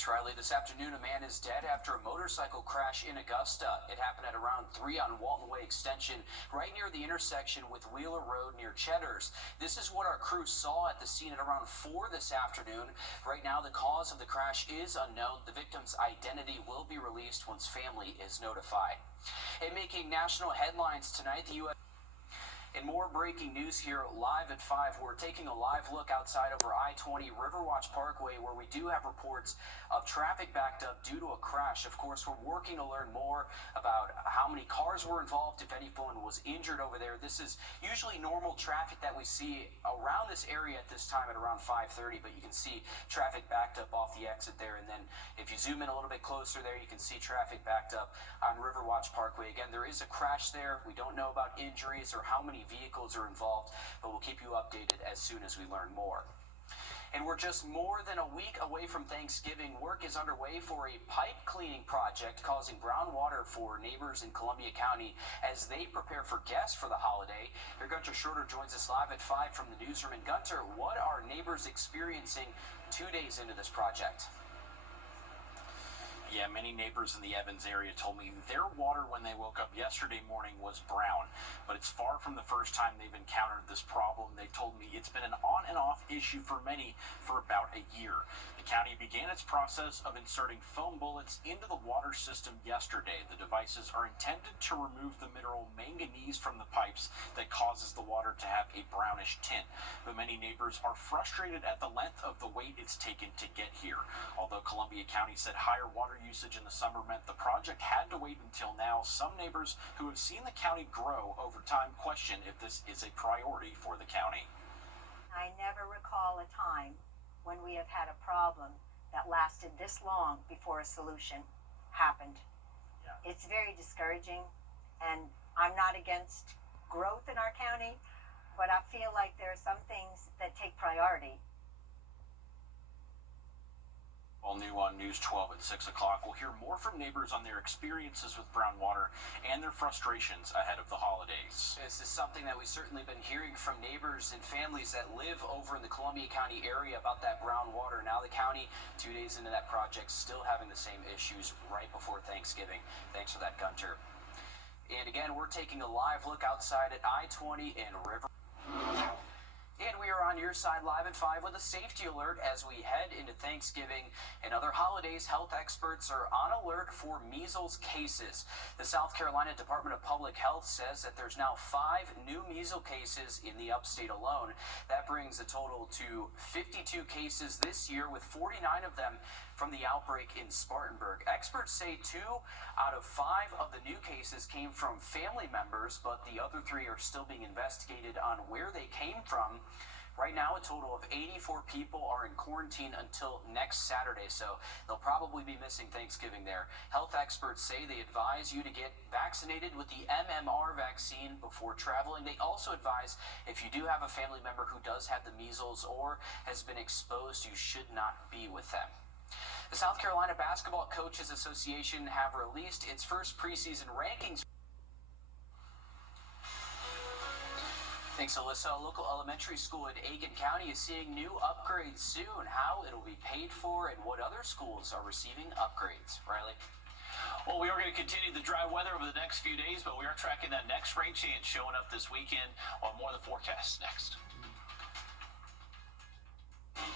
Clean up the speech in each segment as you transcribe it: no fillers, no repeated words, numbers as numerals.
Thanks, Riley. This afternoon, a man is dead after a motorcycle crash in Augusta. It happened at around 3 on Walton Way Extension, right near the intersection with Wheeler Road near Cheddar's. This is what our crew saw at the scene at around 4 this afternoon. Right now, the cause of the crash is unknown. The victim's identity will be released once family is notified. And making national headlines tonight, the U.S. In more breaking news here, live at 5, we're taking a live look outside over I-20 Riverwatch Parkway, where we do have reports of traffic backed up due to a crash. Of course, we're working to learn more about how many cars were involved, if anyone was injured over there. This is usually normal traffic that we see around this area at this time at around 5:30, but you can see traffic backed up off the exit there. And then if you zoom in a little bit closer there, you can see traffic backed up on Riverwatch Parkway. Again, there is a crash there. We don't know about injuries or how many vehicles are involved, but we'll keep you updated as soon as we learn more. And we're just more than a week away from Thanksgiving. Work is underway for a pipe cleaning project causing brown water for neighbors in Columbia County as they prepare for guests for the holiday. Your Gunter Schroeder joins us live at 5 from the newsroom. And Gunter, what are neighbors experiencing 2 days into this project? Yeah, many neighbors in the Evans area told me their water when they woke up yesterday morning was brown, but it's far from the first time they've encountered this problem. They told me it's been an on and off issue for many for about a year. The county began its process of inserting foam bullets into the water system yesterday. The devices are intended to remove the mineral manganese from the pipes that causes the water to have a brownish tint. But many neighbors are frustrated at the length of the wait it's taken to get here. Although Columbia County said higher water usage in the summer meant the project had to wait until now, some neighbors who have seen the county grow over time question if this is a priority for the county. I never recall a time when we have had a problem that lasted this long before a solution happened. Yeah. It's very discouraging, and I'm not against growth in our county, but I feel like there are some things that take priority. All new on News 12 at 6 o'clock. We'll hear more from neighbors on their experiences with brown water and their frustrations ahead of the holidays. This is something that we've certainly been hearing from neighbors and families that live over in the Columbia County area about that brown water. Now the county, 2 days into that project, still having the same issues right before Thanksgiving. Thanks for that, Gunter. And again, we're taking a live look outside at I-20 in River. And we are on your side live at 5 with a safety alert as we head into Thanksgiving and other holidays. Health experts are on alert for measles cases. The South Carolina Department of Public Health says that there's now 5 new measles cases in the upstate alone. That brings the total to 52 cases this year, with 49 of them from the outbreak in Spartanburg. Experts say 2 out of 5 of the new cases came from family members, but the other 3 are still being investigated on where they came from. Right now, a total of 84 people are in quarantine until next Saturday, so they'll probably be missing Thanksgiving there. Health experts say they advise you to get vaccinated with the MMR vaccine before traveling. They also advise if you do have a family member who does have the measles or has been exposed, you should not be with them. The South Carolina Basketball Coaches Association have released its first preseason rankings. Thanks, Alyssa. A local elementary school in Aiken County is seeing new upgrades soon. How it'll be paid for and what other schools are receiving upgrades. Riley? Well, we are going to continue the dry weather over the next few days, but we are tracking that next rain chance showing up this weekend. On more of the forecasts next.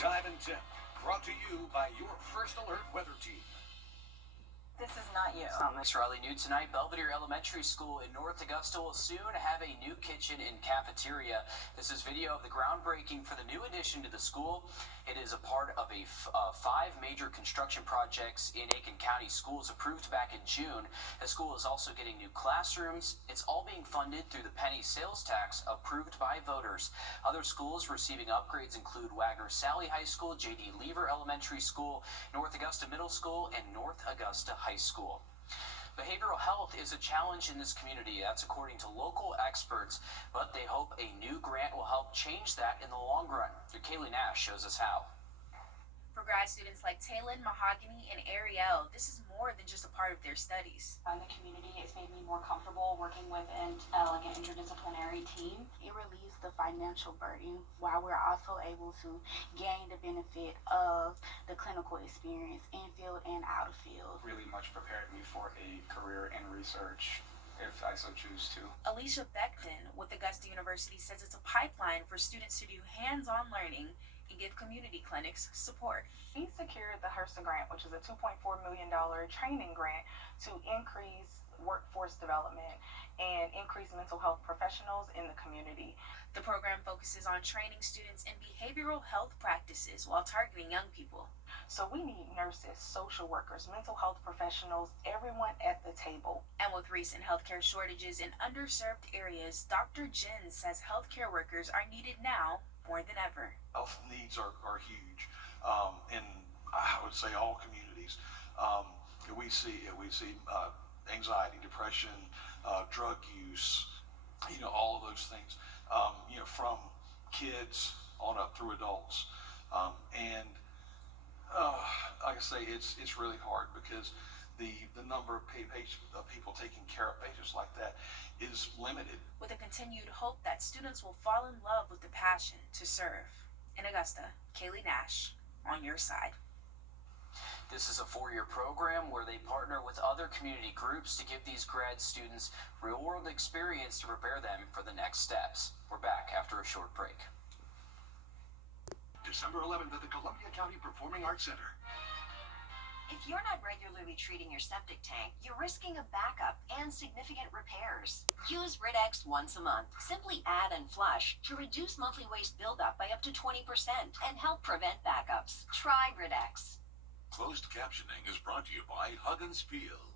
Time and Temp, brought to you by your First Alert weather team. This is not you. Thanks, Riley. New tonight, Belvedere Elementary School in North Augusta will soon have a new kitchen and cafeteria. This is video of the groundbreaking for the new addition to the school. It is a part of 5 major construction projects in Aiken County. Schools approved back in June. The school is also getting new classrooms. It's all being funded through the penny sales tax approved by voters. Other schools receiving upgrades include Wagner Sally High School, J.D. Lever Elementary School, North Augusta Middle School, and North Augusta High School. Behavioral health is a challenge in this community. That's according to local experts, but they hope a new grant will help change that in the long run. Your Kaylee Nash shows us how. For grad students like Taylin, Mahogany, and Ariel, this is more than just a part of their studies. In the community, it's made me more comfortable working with an interdisciplinary team. It relieves the financial burden while we're also able to gain the benefit of the clinical experience in field and out of field. Really much prepared me for a career in research, if I so choose to. Alicia Beckton with Augusta University says it's a pipeline for students to do hands-on learning and give community clinics support. He secured the HRSA grant, which is a $2.4 million training grant to increase workforce development and increase mental health professionals in the community. The program focuses on training students in behavioral health practices while targeting young people. So we need nurses, social workers, mental health professionals, everyone at the table. And with recent healthcare shortages in underserved areas, Dr. Jen says healthcare workers are needed now more than ever. Health needs are huge in, I would say, all communities. We see anxiety, depression, drug use, all of those things, from kids on up through adults. Like I say, it's really hard because the number of people taking care of patients like that is limited. With a continued hope that students will fall in love with the passion to serve. In Augusta, Kaylee Nash, on your side. This is a 4-year program where they partner with other community groups to give these grad students real-world experience to prepare them for the next steps. We're back after a short break. December 11th at the Columbia County Performing Arts Center. If you're not regularly treating your septic tank, you're risking a backup and significant repairs. Use Wrdw once a month. Simply add and flush to reduce monthly waste buildup by up to 20% and help prevent backups. Try Wrdw. Closed captioning is brought to you by Hug and Spiel.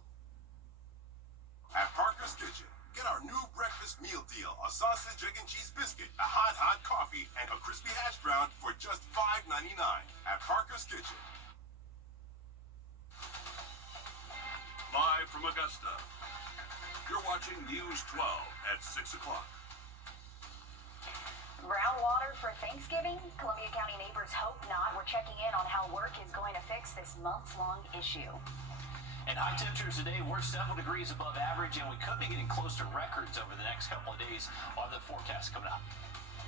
At Parker's Kitchen, get our new breakfast meal deal: a sausage, egg, and cheese biscuit, a hot coffee, and a crispy hash brown for just $5.99 at Parker's Kitchen. Live from Augusta, you're watching News 12 at 6 o'clock. Brown water for Thanksgiving? Columbia County neighbors hope not. We're checking in on how work is going to fix this months-long issue. And high temperatures today, we're several degrees above average, and we could be getting close to records over the next couple of days on the forecast coming up.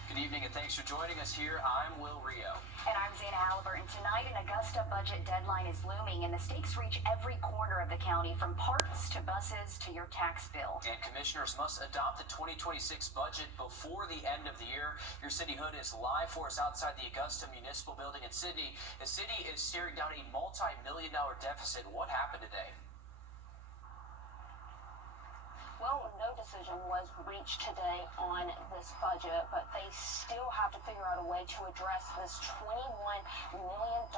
Good evening and thanks for joining us here. I'm Will Rio. And I'm Zana Halliburton. Tonight, an Augusta budget deadline is looming, and the stakes reach every corner of the county, from parks to buses to your tax bill. And commissioners must adopt the 2026 budget before the end of the year. Your City Hood is live for us outside the Augusta Municipal Building in Sydney. The city is staring down a multi-million-dollar deficit. What happened today? Well, no decision was reached today on this budget, but they still have to figure out a way to address this $21 million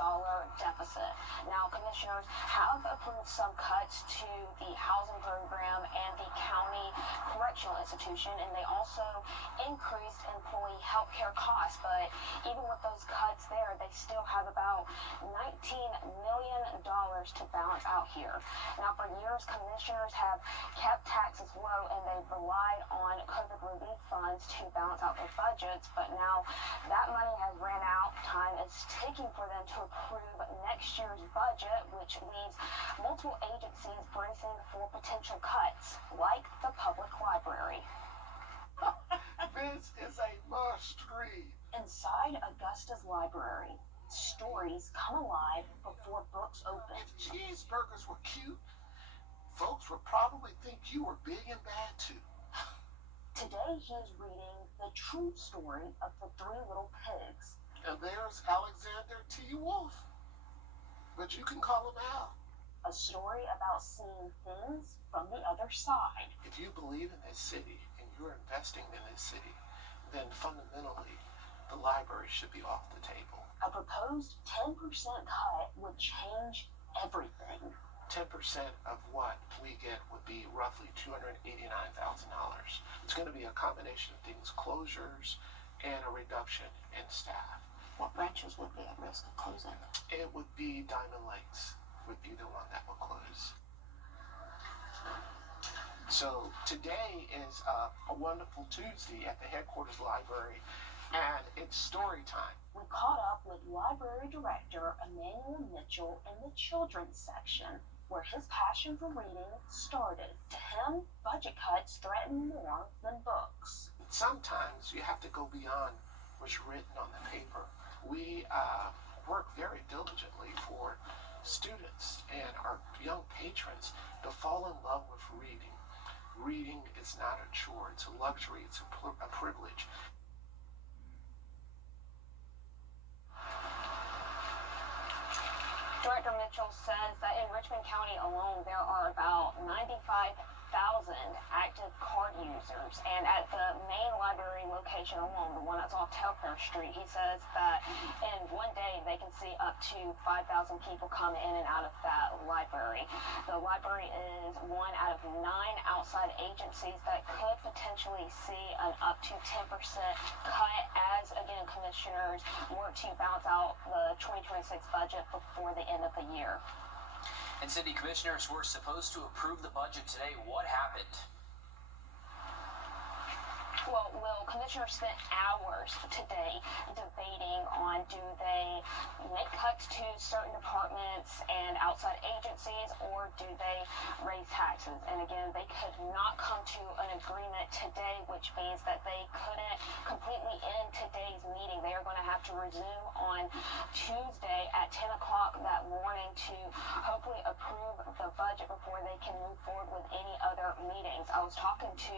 deficit. Now, commissioners have approved some cuts to the housing program and the county correctional institution, and they also increased employee health care costs. But even with those cuts there, they still have about $19 million to balance out here. Now, for years, commissioners have kept taxes low, and they've relied on COVID relief funds to balance out their budgets, but now that money has ran out. Time is ticking for them to approve next year's budget, which leaves multiple agencies bracing for potential cuts, like the public library. This is a must read. Inside Augusta's library, stories come alive before books open. If cheeseburgers were cute, folks would probably think you were big and bad too. Today he is reading the true story of the three little pigs. And there's Alexander T. Wolf. But you can call him Al. A story about seeing things from the other side. If you believe in this city and you're investing in this city, then fundamentally the library should be off the table. A proposed 10% cut would change everything. 10% of what we get would be roughly $289,000. It's going to be a combination of things: closures and a reduction in staff. What branches would be at risk of closing? It would be Diamond Lakes would be the one that will close. So today is a wonderful Tuesday at the headquarters library. and it's story time. We caught up with Library Director Emmanuel Mitchell in the children's section, where his passion for reading started. To him, budget cuts threaten more than books. Sometimes you have to go beyond what's written on the paper. We work very diligently for students and our young patrons to fall in love with reading. Reading is not a chore, it's a luxury, it's a privilege. Director Mitchell says that in Richmond County alone, there are about 95,000 active card users. And at the main library location alone, the one that's off Telfair Street, he says that in one day they can see up to 5,000 people come in and out of that library. The library is one out of 9 outside agencies that could potentially see an up to 10% cut as, again, commissioners work to balance out the 2026 budget before the end of the year. And city commissioners were supposed to approve the budget today. What happened? Well, Will, commissioners spent hours today debating on do they make cuts to certain departments and outside agencies, or do they raise taxes? And again, they could not come to an agreement today, which means that they couldn't completely end today's meeting. They are going to have to resume on Tuesday at 10 o'clock that morning to hopefully approve the budget before they can move forward with any other meetings. I was talking to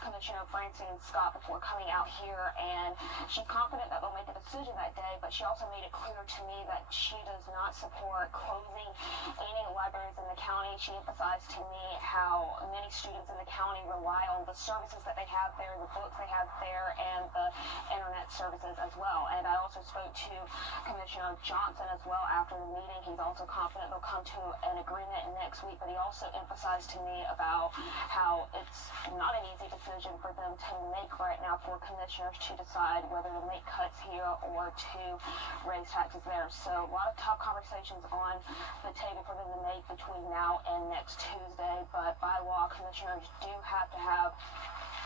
Commissioner Francine Scott before coming out here, and she's confident that they'll make a decision that day, but she also made it clear to me that she does not support closing any libraries in the county. She emphasized to me how many students in the county rely on the services that they have there, the books they have there, and the internet services as well. And I also spoke to Commissioner Johnson as well after the meeting. He's also confident they'll come to an agreement next week, but he also emphasized to me about how it's not an easy decision for them to make right now for commissioners to decide whether to make cuts here or to raise taxes there. So a lot of tough conversations on the table for them to make between now and next Tuesday, but by law, commissioners do have to have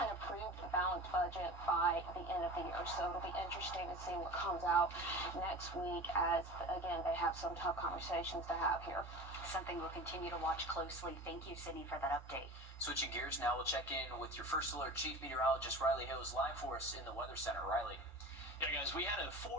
an approved balanced budget by the end of the year. So it'll be interesting to see what comes out next week as, again, they have some tough conversations to have here. Something we'll continue to watch closely. Thank you, Sydney, for that update. Switching gears now, we'll check in with your First Alert Chief Meteorologist Riley Hills live for us in the Weather Center. Riley. Yeah, guys, we had a